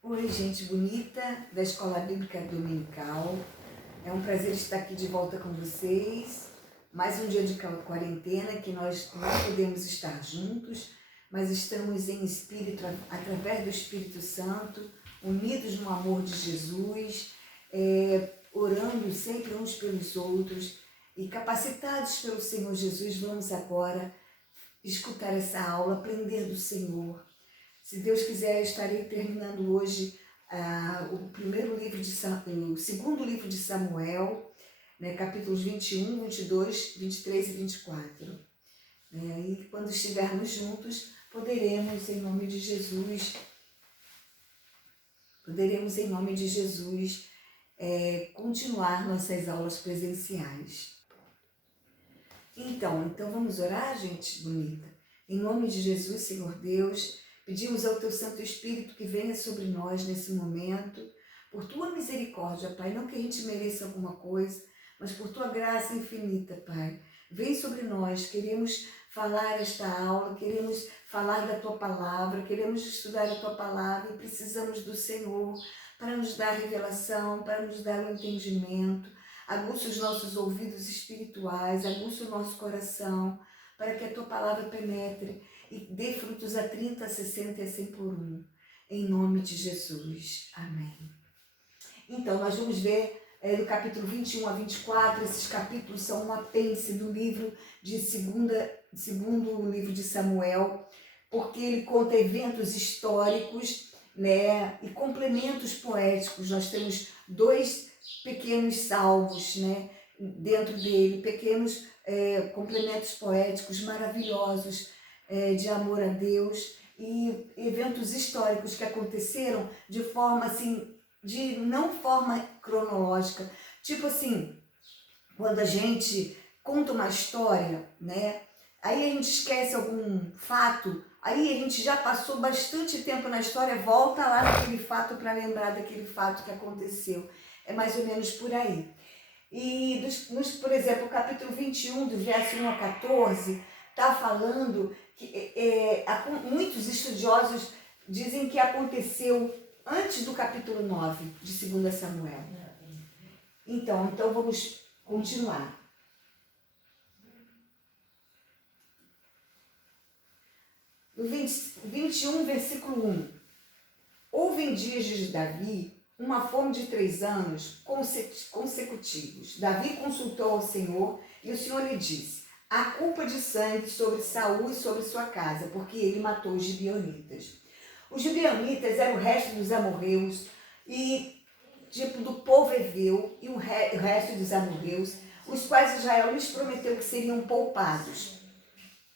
Oi, gente bonita da Escola Bíblica Dominical. É um prazer estar aqui de volta com vocês. Mais um dia de quarentena que nós não podemos estar juntos, mas estamos em espírito, através do Espírito Santo, unidos no amor de Jesus, orando sempre uns pelos outros e capacitados pelo Senhor Jesus. Vamos agora escutar essa aula, aprender do Senhor. Se Deus quiser, eu estarei terminando hoje o segundo livro de Samuel, né, capítulos 21, 22, 23 e 24. E quando estivermos juntos, poderemos, em nome de Jesus, continuar nossas aulas presenciais. Então vamos orar, gente bonita? Em nome de Jesus, Senhor Deus, pedimos ao Teu Santo Espírito que venha sobre nós nesse momento, por Tua misericórdia, Pai, não que a gente mereça alguma coisa, mas por Tua graça infinita, Pai. Vem sobre nós, queremos falar esta aula, queremos falar da Tua Palavra, queremos estudar a Tua Palavra e precisamos do Senhor para nos dar revelação, para nos dar o entendimento. Aguça os nossos ouvidos espirituais, aguça o nosso coração, para que a Tua Palavra penetre e dê frutos a 30, a 60 e a 100 por um. Em nome de Jesus. Amém. Então, nós vamos ver do capítulo 21 a 24, esses capítulos são um apêndice do livro de segundo livro de Samuel, porque ele conta eventos históricos, né, e complementos poéticos. Nós temos dois pequenos salmos, né, dentro dele, pequenos complementos poéticos maravilhosos, de amor a Deus, e eventos históricos que aconteceram de forma assim, de não forma cronológica, tipo assim, quando a gente conta uma história, né, aí a gente esquece algum fato, aí a gente já passou bastante tempo na história, volta lá naquele fato para lembrar daquele fato que aconteceu. É mais ou menos por aí. E, por exemplo, o capítulo 21, do verso 1 a 14, está falando que muitos estudiosos dizem que aconteceu antes do capítulo 9 de 2 Samuel. Então vamos continuar. No 21, versículo 1. Houve em dias de Davi uma fome de 3 anos consecutivos. Davi consultou ao Senhor e o Senhor lhe disse: há culpa de sangue sobre Saul e sobre sua casa, porque ele matou os gibeonitas. Os gibeonitas eram o resto dos amorreus e do povo heveu e o resto dos amorreus, os quais Israel lhes prometeu que seriam poupados,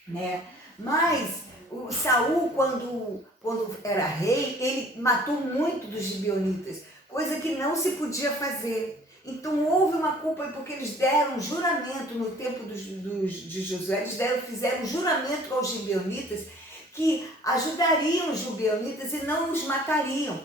né? Mas o Saul, quando era rei, ele matou muito dos gibeonitas, coisa que não se podia fazer. Então houve uma culpa porque eles deram juramento no tempo de Josué, fizeram juramento aos gibeonitas que ajudariam os gibeonitas e não os matariam,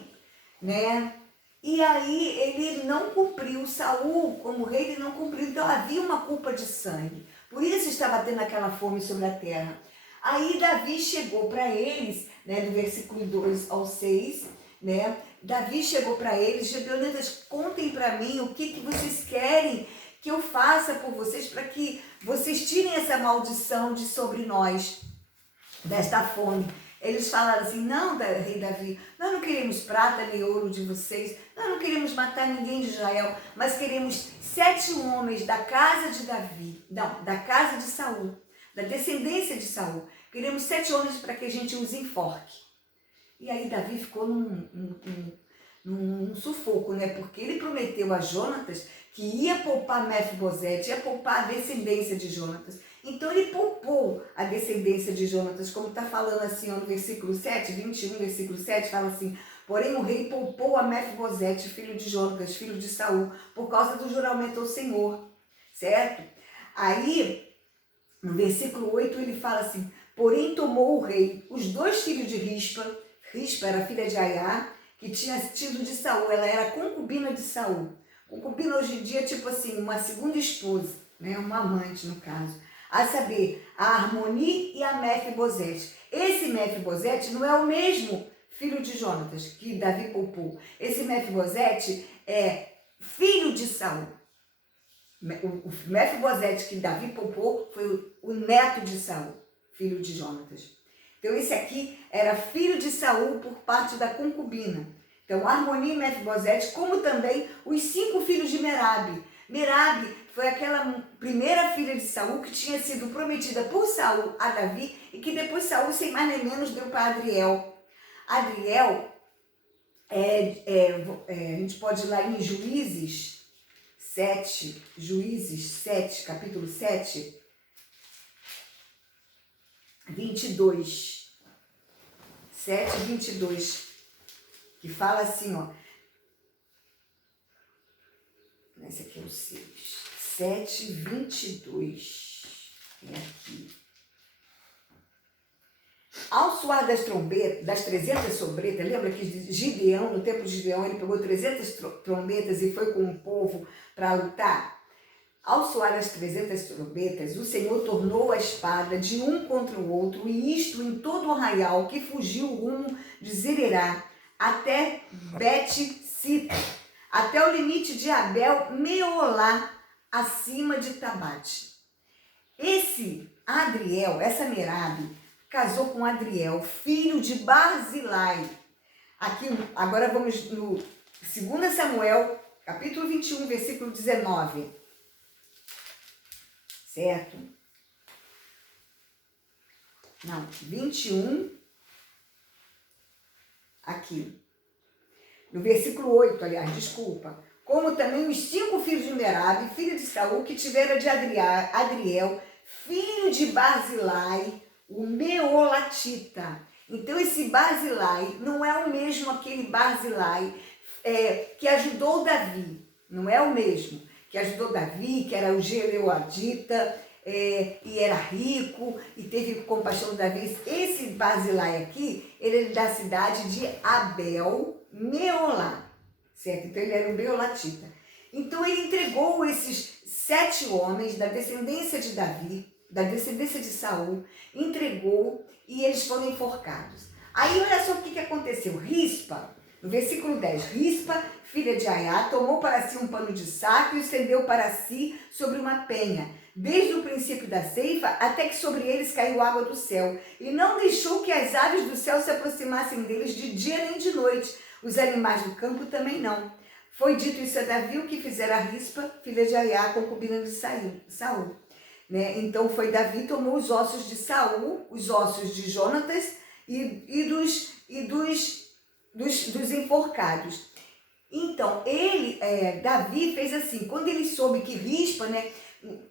né? E aí ele não cumpriu, Saul como rei ele não cumpriu, então havia uma culpa de sangue. Por isso estava tendo aquela fome sobre a terra. Aí Davi chegou para eles, né, do versículo 2 ao 6, né? Davi chegou para eles: gibeonitas, contem para mim o que vocês querem que eu faça por vocês para que vocês tirem essa maldição de sobre nós, desta fome. Eles falaram assim: não, rei Davi, nós não queremos prata nem ouro de vocês, nós não queremos matar ninguém de Israel, mas queremos 7 homens da casa de Davi, não, da casa de Saul, da descendência de Saul. Queremos 7 homens para que a gente os enforque. E aí Davi ficou num sufoco, né? Porque ele prometeu a Jonatas que ia poupar Mefibosete, ia poupar a descendência de Jonatas. Então ele poupou a descendência de Jonatas, como está falando assim, ó, no versículo 7, 21, versículo 7, fala assim: porém o rei poupou a Mefibosete, filho de Jonatas, filho de Saul, por causa do juramento ao Senhor, certo? Aí, no versículo 8, ele fala assim: porém tomou o rei os 2 filhos de Rispa era filha de Aiá, que tinha tido de Saul, ela era concubina de Saul. Concubina hoje em dia, tipo assim, uma segunda esposa, né? Uma amante no caso. A saber, a Harmoni e a Mefibosete. Esse Mefibosete não é o mesmo filho de Jonatas, que Davi poupou. Esse Mefibosete é filho de Saul. O Mefibosete que Davi poupou foi o neto de Saul, filho de Jonatas. Então esse aqui era filho de Saul por parte da concubina. Então Harmonia e Mefibosete, como também os 5 filhos de Merabe. Merabe foi aquela primeira filha de Saul que tinha sido prometida por Saul a Davi e que depois Saul, sem mais nem menos, deu para Adriel. Adriel, a gente pode ir lá em Juízes 7, capítulo 7, 22. 7, 22. Que fala assim, ó. Esse aqui é o 6. 7, 22. É aqui. Ao soar das trombetas, das 300 trombetas, lembra que Gideão, no tempo de Gideão, ele pegou 300 trombetas e foi com o povo para lutar? Ao soar as 300 trombetas, o Senhor tornou a espada de um contra o outro, e isto em todo o arraial que fugiu rumo de Zererá, até Bet-Sita, até o limite de Abel-Meolá, acima de Tabate. Esse Adriel, essa Merabe, casou com Adriel, filho de Barzilai. Aqui, agora vamos no 2 Samuel, capítulo 21, versículo 19. Certo? Não, 21. Aqui. No versículo 8, aliás, desculpa. Como também os 5 filhos de Merabe, filho de Saul, que tivera de Adriel, filho de Barzilai, o Meolatita. Então esse Barzilai não é o mesmo aquele Barzilai que ajudou Davi. Não é o mesmo que ajudou Davi, que era o Geleuadita, e era rico e teve compaixão de Davi. Esse Barzilai aqui, ele é da cidade de Abel-Meolá, certo? Então ele era um Meolatita. Então ele entregou esses 7 homens da descendência de Davi, da descendência de Saul, entregou e eles foram enforcados. Aí olha só o que aconteceu. Rispa, no versículo 10, Rispa, filha de Aiá, tomou para si um pano de saco e o estendeu para si sobre uma penha, desde o princípio da ceifa até que sobre eles caiu água do céu, e não deixou que as aves do céu se aproximassem deles de dia nem de noite, os animais do campo também não. Foi dito isso a Davi, o que fizera a Rispa, filha de Aiá, concubina de Saul. Né? Então foi Davi, tomou os ossos de Saul, os ossos de Jonatas e dos enforcados. Então Davi fez assim, quando ele soube que Rispa, né,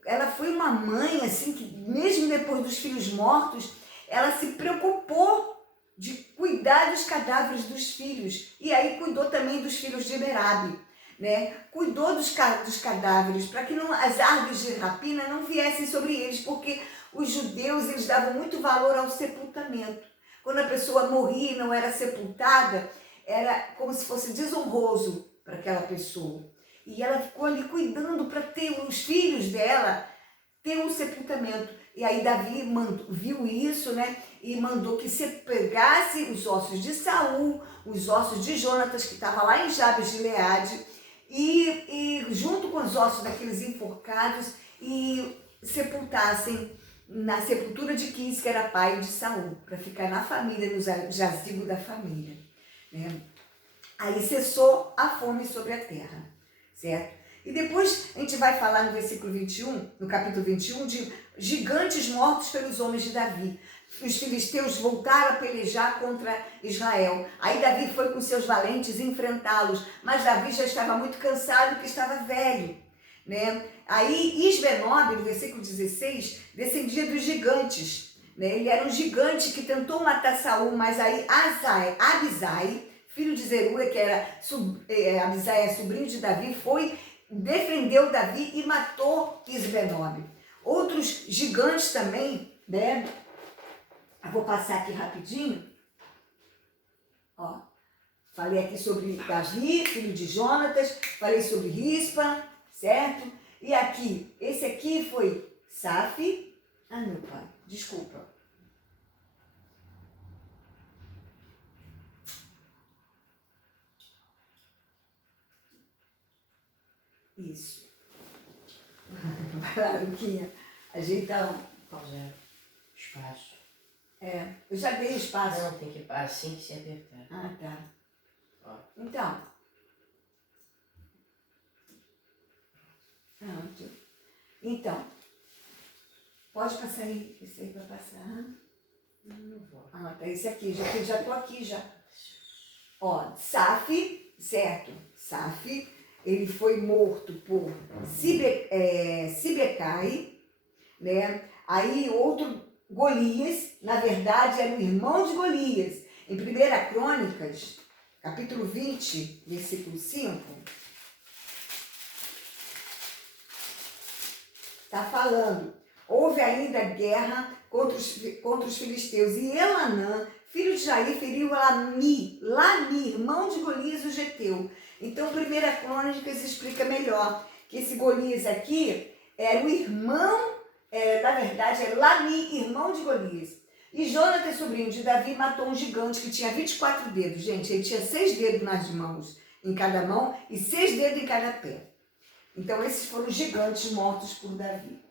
ela foi uma mãe assim, que mesmo depois dos filhos mortos, ela se preocupou de cuidar dos cadáveres dos filhos, e aí cuidou também dos filhos de Merabe. Né? Cuidou dos cadáveres para que as árvores de rapina não viessem sobre eles, porque os judeus eles davam muito valor ao sepultamento. Quando a pessoa morria e não era sepultada, era como se fosse desonroso para aquela pessoa. E ela ficou ali cuidando para ter os filhos dela ter um sepultamento. E aí Davi viu isso, né? E mandou que se pegasse os ossos de Saul, os ossos de Jonatas, que estava lá em Jabes de Gileade, e junto com os ossos daqueles enforcados, e sepultassem na sepultura de Quis, que era pai de Saul, para ficar na família, no jazigo da família. Né? Aí cessou a fome sobre a terra, certo? E depois a gente vai falar no versículo 21, no capítulo 21, de gigantes mortos pelos homens de Davi. Os filisteus voltaram a pelejar contra Israel. Aí Davi foi com seus valentes enfrentá-los, mas Davi já estava muito cansado porque estava velho. Né? Aí Isbenob, no versículo 16, descendia dos gigantes. Né? Ele era um gigante que tentou matar Saul, mas aí Abisai, filho de Zeruia, que era Abisai, sobrinho de Davi, defendeu Davi e matou Isbenob. Outros gigantes também, né? Eu vou passar aqui rapidinho. Ó, falei aqui sobre Davi, filho de Jonatas, falei sobre Rispa, certo? E aqui, esse aqui foi Safi. Ah, meu pai, desculpa. Isso. Vai lá, Luquinha. Ajeita Pausar. Espaço. eu já dei espaço. Não, tem que ir assim que se apertar. Ah, tá. Ó. Então. Pronto. Então. Pode passar aí. Esse aí vai passar. Não vou. Ah, tá. Esse aqui. Já tô aqui já. Ó, Saf, certo? Saf, ele foi morto por Sibecai, né? Aí outro Golias, na verdade era o irmão de Golias. Em 1 Crônicas, capítulo 20, versículo 5, está falando, houve ainda guerra contra os filisteus, e Elanã, filho de Jair, feriu Lami, irmão de Golias, o geteu. Então, 1 Crônicas explica melhor que esse Golias aqui era o irmão, na verdade, é Lami, irmão de Golias. E Jonatas, sobrinho de Davi, matou um gigante que tinha 24 dedos. Gente, ele tinha 6 dedos nas mãos, em cada mão, e 6 dedos em cada pé. Então, esses foram os gigantes mortos por Davi.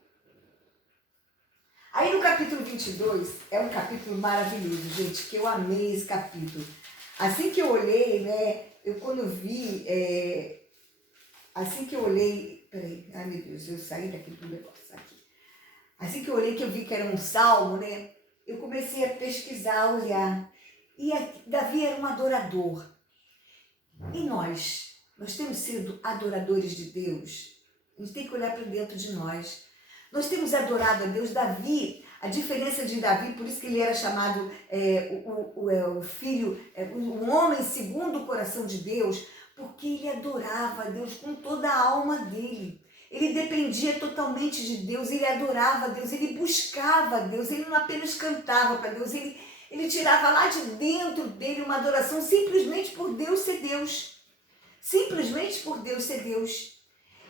Aí no capítulo 22, é um capítulo maravilhoso, gente, que eu amei esse capítulo. Assim que eu olhei, né, quando vi, assim que eu olhei, peraí, ai meu Deus, eu saí daquele negócio aqui. Assim que eu olhei, que eu vi que era um salmo, né, eu comecei a pesquisar, olhar. E Davi era um adorador. E nós temos sido adoradores de Deus. A gente tem que olhar para dentro de nós. Nós temos adorado a Deus. Davi, a diferença de Davi, por isso que ele era chamado o filho, o homem segundo o coração de Deus, porque ele adorava a Deus com toda a alma dele. Ele dependia totalmente de Deus, ele adorava a Deus, ele buscava a Deus, ele não apenas cantava para Deus, ele tirava lá de dentro dele uma adoração simplesmente por Deus ser Deus. Simplesmente por Deus ser Deus.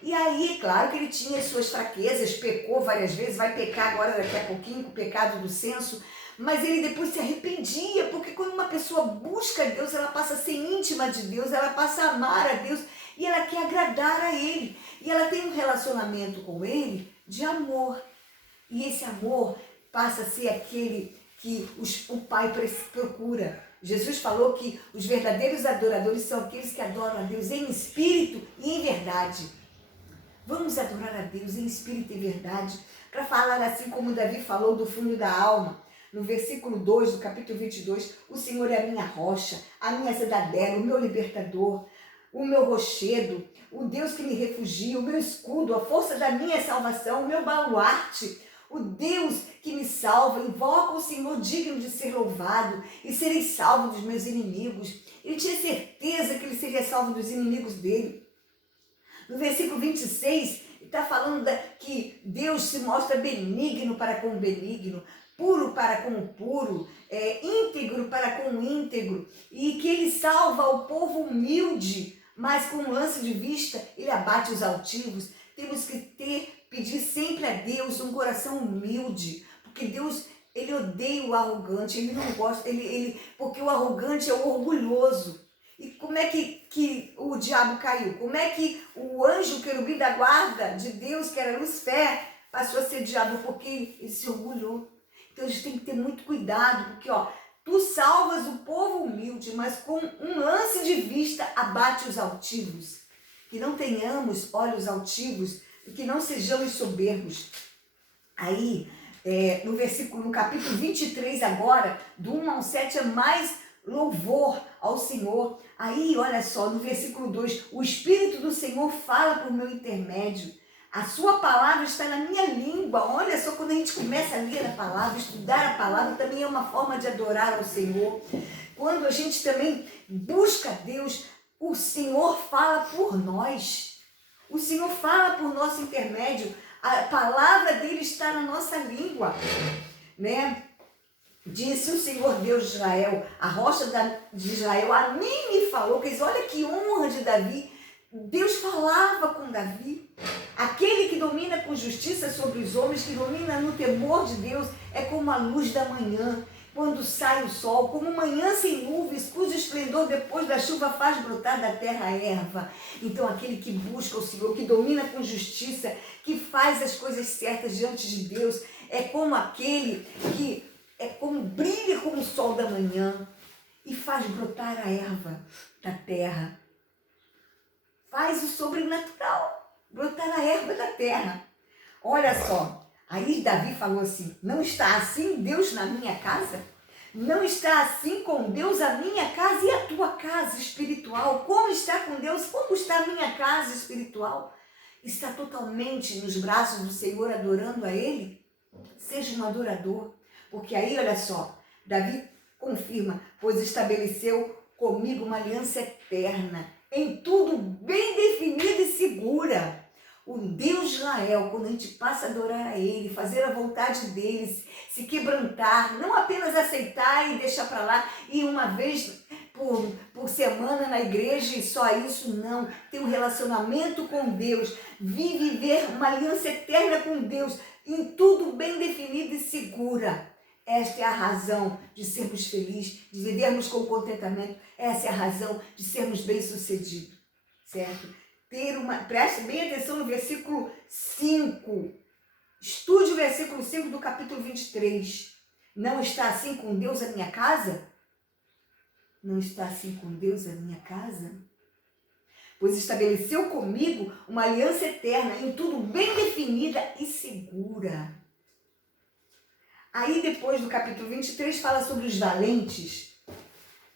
E aí, claro que ele tinha as suas fraquezas, pecou várias vezes, vai pecar agora daqui a pouquinho com o pecado do senso, mas ele depois se arrependia, porque quando uma pessoa busca Deus, ela passa a ser íntima de Deus, ela passa a amar a Deus e ela quer agradar a Ele. E ela tem um relacionamento com Ele de amor. E esse amor passa a ser aquele que o Pai procura. Jesus falou que os verdadeiros adoradores são aqueles que adoram a Deus em espírito e em verdade. Vamos adorar a Deus em espírito e verdade, para falar assim como Davi falou do fundo da alma. No versículo 2 do capítulo 22, o Senhor é a minha rocha, a minha cidadela, o meu libertador, o meu rochedo, o Deus que me refugia, o meu escudo, a força da minha salvação, o meu baluarte, o Deus que me salva. Invoca o Senhor digno de ser louvado e serei salvo dos meus inimigos. Ele tinha certeza que ele seria salvo dos inimigos dele. No versículo 26, está falando que Deus se mostra benigno para com o benigno, puro para com o puro, íntegro para com o íntegro, e que ele salva o povo humilde, mas com um lance de vista ele abate os altivos. Temos que pedir sempre a Deus um coração humilde, porque Deus, ele odeia o arrogante, ele não gosta, porque o arrogante é o orgulhoso. E como é que o diabo caiu? Como é que o anjo querubim da guarda de Deus, que era Lucifer, passou a ser diabo? Porque ele se orgulhou. Então a gente tem que ter muito cuidado, porque tu salvas o povo humilde, mas com um lance de vista abate os altivos. Que não tenhamos olhos altivos e que não sejamos soberbos. Aí, no capítulo 23 agora, do 1 ao 7, é mais louvor ao Senhor. Aí, olha só, no versículo 2, o Espírito do Senhor fala por meu intermédio. A sua palavra está na minha língua. Olha só, quando a gente começa a ler a palavra, estudar a palavra, também é uma forma de adorar ao Senhor. Quando a gente também busca Deus, o Senhor fala por nós. O Senhor fala por nosso intermédio. A palavra dele está na nossa língua, né? Disse o Senhor Deus de Israel, a rocha de Israel, a mim me falou. Que olha que honra de Davi. Deus falava com Davi. Aquele que domina com justiça sobre os homens, que domina no temor de Deus, é como a luz da manhã. quando sai o sol, como manhã sem nuvens, cujo esplendor depois da chuva faz brotar da terra a erva. Então aquele que busca o Senhor, que domina com justiça, que faz as coisas certas diante de Deus, é como aquele que brilha como o sol da manhã e faz brotar a erva da terra. Faz o sobrenatural, brotar a erva da terra. Olha só. Aí Davi falou assim, não está assim Deus na minha casa? Não está assim com Deus a minha casa e a tua casa espiritual? Como está com Deus? Como está a minha casa espiritual? Está totalmente nos braços do Senhor adorando a Ele? Seja um adorador. Porque aí, olha só, Davi confirma, pois estabeleceu comigo uma aliança eterna, em tudo bem definida e segura. O Deus de Israel, quando a gente passa a adorar a Ele, fazer a vontade dele, se quebrantar, não apenas aceitar e deixar para lá, e uma vez por semana na igreja e só isso, não. Ter um relacionamento com Deus, viver uma aliança eterna com Deus, em tudo bem definida e segura. Esta é a razão de sermos felizes, de vivermos com contentamento. Essa é a razão de sermos bem-sucedidos, certo? Preste bem atenção no versículo 5. Estude o versículo 5 do capítulo 23. Não está assim com Deus a minha casa? Não está assim com Deus a minha casa? Pois estabeleceu comigo uma aliança eterna, em tudo bem definida e segura. Aí depois do capítulo 23 fala sobre os valentes,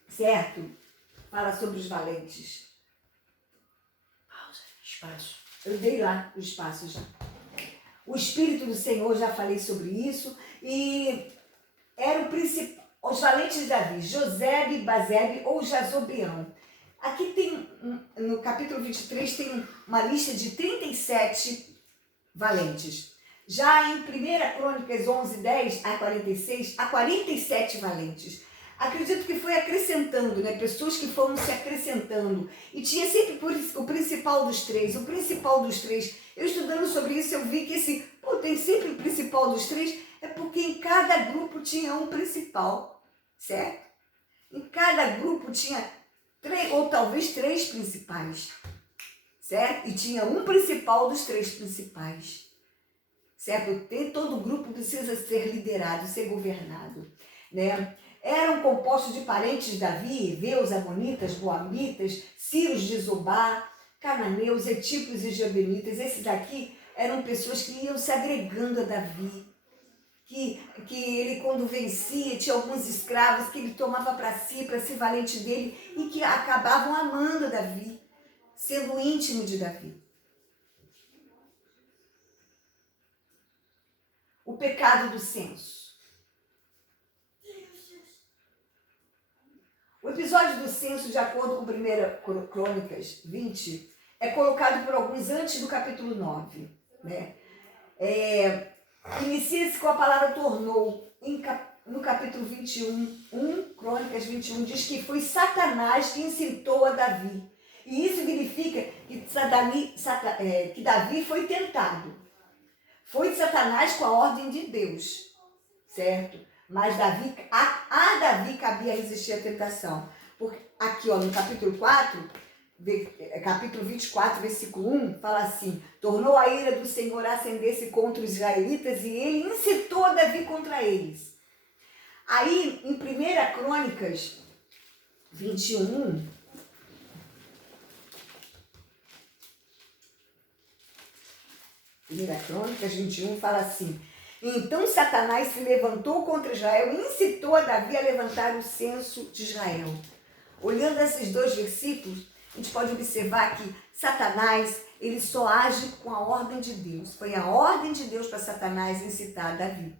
certo? Fala sobre os valentes. Espaço. Eu dei lá o espaço já. O Espírito do Senhor, já falei sobre isso, e era o principal, os valentes de Davi, Josebe, Bazebe ou Jazobeão. Aqui tem, no capítulo 23, tem uma lista de 37 valentes. Já em 1 Crônicas 11:10 a 46, há 47 valentes. Acredito que foi acrescentando, né? Pessoas que foram se acrescentando. E tinha sempre o principal dos três. O principal dos três. Eu estudando sobre isso, eu vi que tem sempre o principal dos três. É porque em cada grupo tinha um principal, certo? Em cada grupo tinha três, ou talvez três principais, certo? E tinha um principal dos três principais, certo? Todo grupo precisa ser liderado, ser governado, né? Eram compostos de parentes de Davi, Eveus, Amonitas, Moabitas, Sírios de Zobá, Cananeus, Etíopes e Jebenitas. Esses aqui eram pessoas que iam se agregando a Davi, que ele, quando vencia, tinha alguns escravos que ele tomava para si, para ser valente dele, e que acabavam amando Davi, sendo íntimo de Davi. O pecado do censo. O episódio do censo, de acordo com 1 Crônicas 20, é colocado por alguns antes do capítulo 9. Né? Inicia-se com a palavra tornou. No capítulo 21, Crônicas 21, diz que foi Satanás que incitou a Davi. E isso significa que Davi foi tentado. Foi Satanás com a ordem de Deus, certo? Mas a Davi cabia resistir à tentação. Porque aqui, no capítulo 4, capítulo 24, versículo 1, fala assim: tornou a ira do Senhor a acender-se contra os israelitas e ele incitou a Davi contra eles. Aí, em 1 Crônicas 21, fala assim: então Satanás se levantou contra Israel e incitou a Davi a levantar o censo de Israel. Olhando esses dois versículos, a gente pode observar que Satanás, ele só age com a ordem de Deus. Foi a ordem de Deus para Satanás incitar Davi.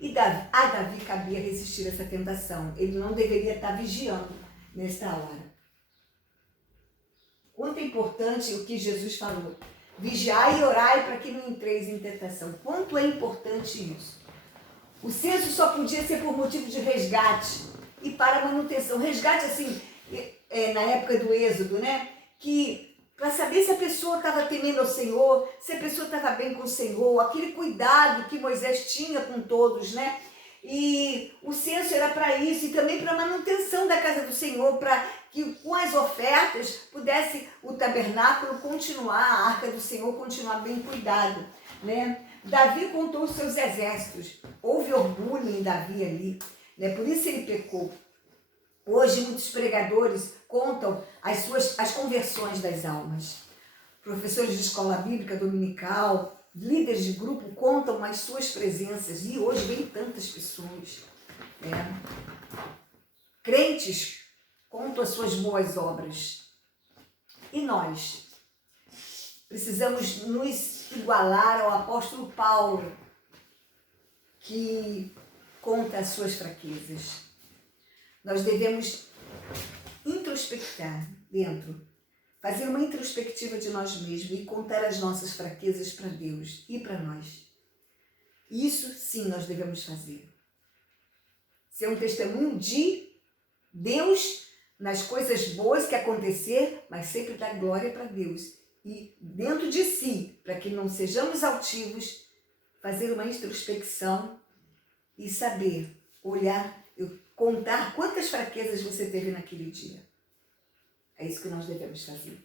E a Davi cabia resistir a essa tentação. Ele não deveria estar vigiando nesta hora. Quanto é importante o que Jesus falou. Vigiai e orai para que não entreis em tentação. Quanto é importante isso? O censo só podia ser por motivo de resgate e para manutenção. Resgate, assim, na época do Êxodo, né? Que para saber se a pessoa estava temendo ao Senhor, se a pessoa estava bem com o Senhor, aquele cuidado que Moisés tinha com todos, né? E o censo era para isso e também para a manutenção da casa do Senhor, para que com as ofertas pudesse o tabernáculo continuar, a arca do Senhor continuar bem cuidado, né? Davi contou os seus exércitos, houve orgulho em Davi ali, né? Por isso ele pecou. Hoje muitos pregadores contam as conversões das almas. Professores de escola bíblica dominical, líderes de grupo contam as suas presenças e hoje vem tantas pessoas, né? Crentes contam as suas boas obras. E nós precisamos nos igualar ao apóstolo Paulo, que conta as suas fraquezas. Nós devemos introspectar dentro, fazer uma introspectiva de nós mesmos e contar as nossas fraquezas para Deus e para nós. Isso sim nós devemos fazer. Ser um testemunho de Deus nas coisas boas que acontecer, mas sempre dar glória para Deus. E dentro de si, para que não sejamos altivos, fazer uma introspecção e saber, olhar, contar quantas fraquezas você teve naquele dia. É isso que nós devemos fazer.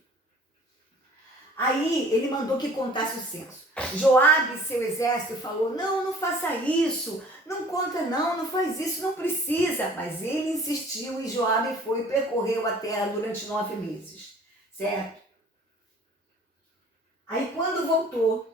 Aí ele mandou que contasse o censo. Joabe, seu exército, falou, não faça isso, não conta não faz isso, não precisa. Mas ele insistiu e Joabe foi e percorreu a terra durante 9 meses, certo? Aí quando voltou,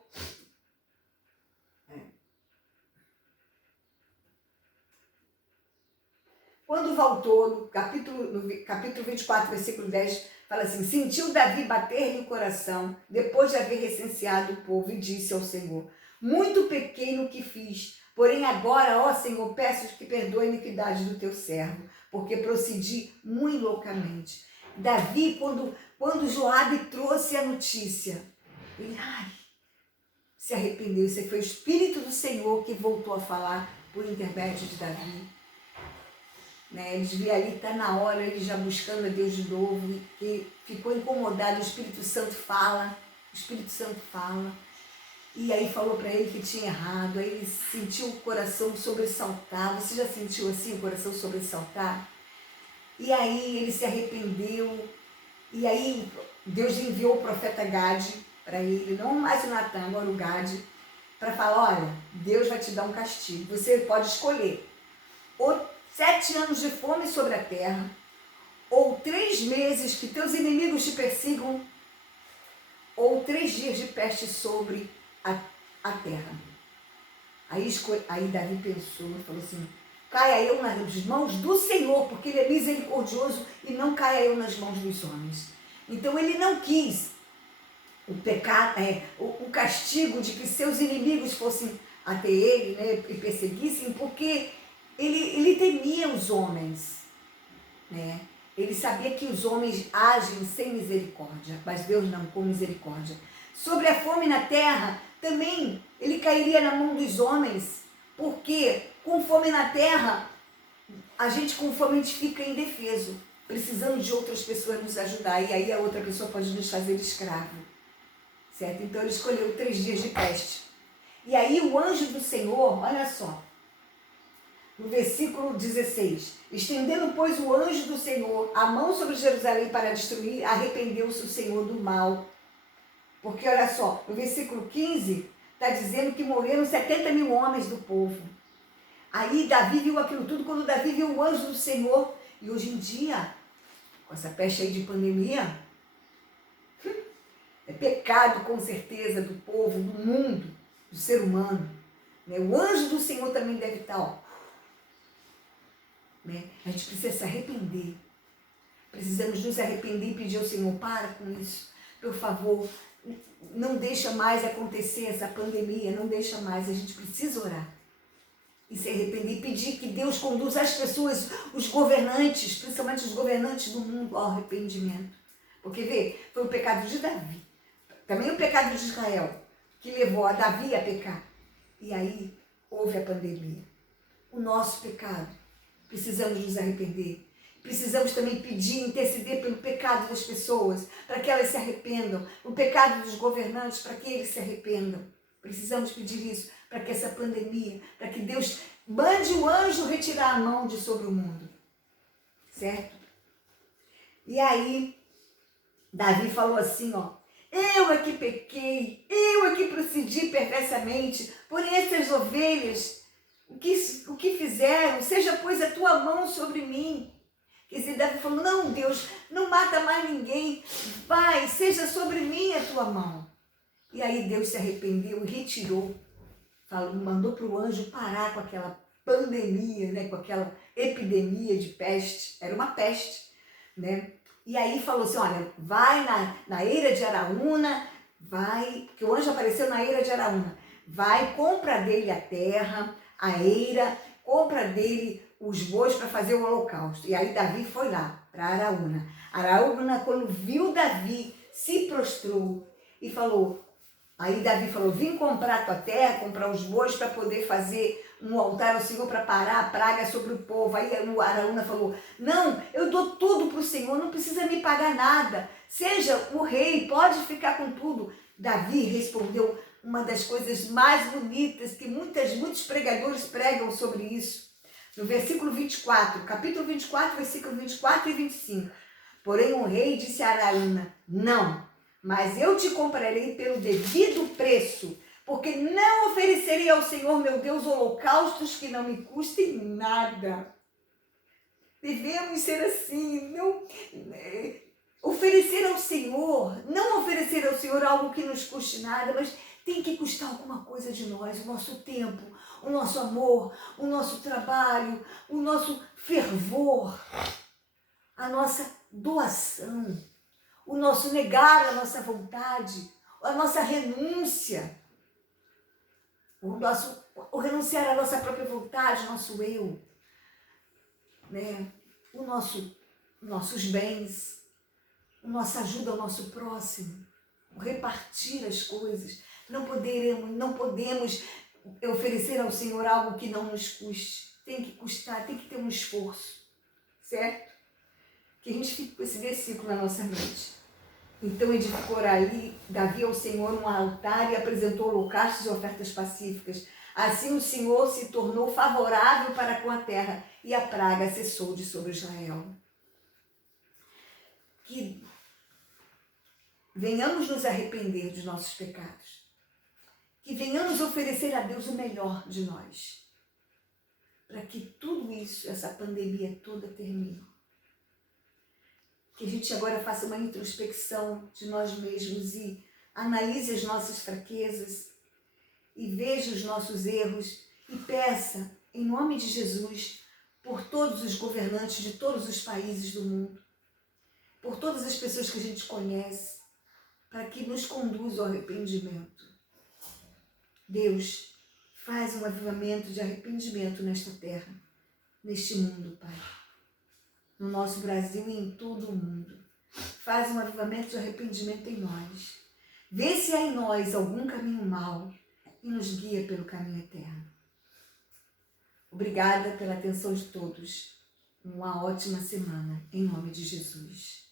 no capítulo 24, versículo 10, fala assim, sentiu Davi bater-lhe o coração, depois de haver recenseado o povo, e disse ao Senhor, muito pequeno o que fiz, porém agora, ó Senhor, peço que perdoe a iniquidade do teu servo, porque procedi muito loucamente. Davi, quando Joabe trouxe a notícia, ele se arrependeu. Isso foi o Espírito do Senhor que voltou a falar por intermédio de Davi. Né? Ele devia ali estar na hora, ele já buscando a Deus de novo, e ficou incomodado, o Espírito Santo fala, e aí falou para ele que tinha errado, aí ele sentiu o coração sobressaltar. Você já sentiu assim o coração sobressaltar? E aí ele se arrependeu, e aí Deus enviou o profeta Gade para ele, não mais o Natan, agora o Gade, para falar, olha, Deus vai te dar um castigo, você pode escolher, ou 7 anos de fome sobre a terra, ou 3 meses que teus inimigos te persigam, ou 3 dias de peste sobre a terra. Aí Davi pensou e falou assim, caia eu nas mãos do Senhor, porque Ele é misericordioso, e não caia eu nas mãos dos homens. Então ele não quis o pecado, o castigo de que seus inimigos fossem até ele, né, e perseguissem, porque ele temia os homens, né? Ele sabia que os homens agem sem misericórdia, mas Deus não, com misericórdia. Sobre a fome na terra, também ele cairia na mão dos homens, porque com fome na terra, a gente com fome a gente fica indefeso, precisando de outras pessoas nos ajudar, e aí a outra pessoa pode nos fazer escravo, certo? Então ele escolheu 3 dias de peste. E aí o anjo do Senhor, olha só, no versículo 16, estendendo, pois, o anjo do Senhor a mão sobre Jerusalém para destruir, arrependeu-se o Senhor do mal. Porque, olha só, no versículo 15, está dizendo que morreram 70.000 homens do povo. Aí Davi viu aquilo tudo, quando Davi viu o anjo do Senhor. E hoje em dia, com essa peste aí de pandemia, é pecado com certeza do povo, do mundo, do ser humano. Né? O anjo do Senhor também deve estar, né? A gente precisa se arrepender. Precisamos nos arrepender e pedir ao Senhor, para com isso. Por favor, não deixa mais acontecer essa pandemia, não deixa mais. A gente precisa orar e se arrepender e pedir que Deus conduza as pessoas, os governantes, principalmente os governantes do mundo, ao arrependimento. Porque, vê, foi o pecado de Davi, também o pecado de Israel, que levou a Davi a pecar. E aí houve a pandemia. O nosso pecado. Precisamos nos arrepender. Precisamos também pedir, interceder pelo pecado das pessoas, para que elas se arrependam. O pecado dos governantes, para que eles se arrependam. Precisamos pedir isso, para que essa pandemia, para que Deus mande o anjo retirar a mão de sobre o mundo. Certo? E aí, Davi falou assim, ó, eu é que pequei, eu é que procedi perversamente por essas ovelhas, o que fizeram, seja pois a tua mão sobre mim. Quer dizer, Davi falou, não Deus, não mata mais ninguém, vai, seja sobre mim a tua mão. E aí Deus se arrependeu e retirou, falou, mandou para o anjo parar com aquela pandemia, né, com aquela epidemia de peste, era uma peste, né? E aí falou assim, olha, vai na eira de Araúna, vai, que o anjo apareceu na eira de Araúna, vai, compra dele a terra, a eira, compra dele os bois para fazer o holocausto. E aí Davi foi lá, para Araúna. Araúna, quando viu Davi, se prostrou e falou, aí Davi falou, vim comprar a tua terra, comprar os bois para poder fazer um altar ao Senhor para parar a praga sobre o povo. Aí o Araúna falou, não, eu dou tudo para o Senhor, não precisa me pagar nada. Seja o rei, pode ficar com tudo. Davi respondeu uma das coisas mais bonitas que muitos pregadores pregam sobre isso. No versículo 24, capítulo 24, versículo 24 e 25. Porém o rei disse a Araúna, não, mas eu te comprarei pelo devido preço, porque não oferecerei ao Senhor meu Deus holocaustos que não me custem nada. Devemos ser assim, não oferecer ao Senhor, não oferecer ao Senhor algo que nos custe nada, mas tem que custar alguma coisa de nós, o nosso tempo, o nosso amor, o nosso trabalho, o nosso fervor, a nossa doação, o nosso negar a nossa vontade, a nossa renúncia, o renunciar à nossa própria vontade, o nosso eu, né? Nossos bens, a nossa ajuda ao nosso próximo, o repartir as coisas. Não podemos oferecer ao Senhor algo que não nos custe. Tem que custar, tem que ter um esforço, certo? Que a gente fique com esse versículo na nossa mente. Então edificou ali Davi ao Senhor um altar e apresentou holocaustos e ofertas pacíficas. Assim o Senhor se tornou favorável para com a terra e a praga cessou de sobre Israel. Que venhamos nos arrepender dos nossos pecados. Que venhamos oferecer a Deus o melhor de nós. Para que tudo isso, essa pandemia toda termine. Que a gente agora faça uma introspecção de nós mesmos e analise as nossas fraquezas e veja os nossos erros e peça, em nome de Jesus, por todos os governantes de todos os países do mundo, por todas as pessoas que a gente conhece, para que nos conduza ao arrependimento. Deus, faz um avivamento de arrependimento nesta terra, neste mundo, Pai. No nosso Brasil e em todo o mundo. Faz um avivamento de arrependimento em nós. Vê se há em nós algum caminho mau e nos guia pelo caminho eterno. Obrigada pela atenção de todos. Uma ótima semana, em nome de Jesus.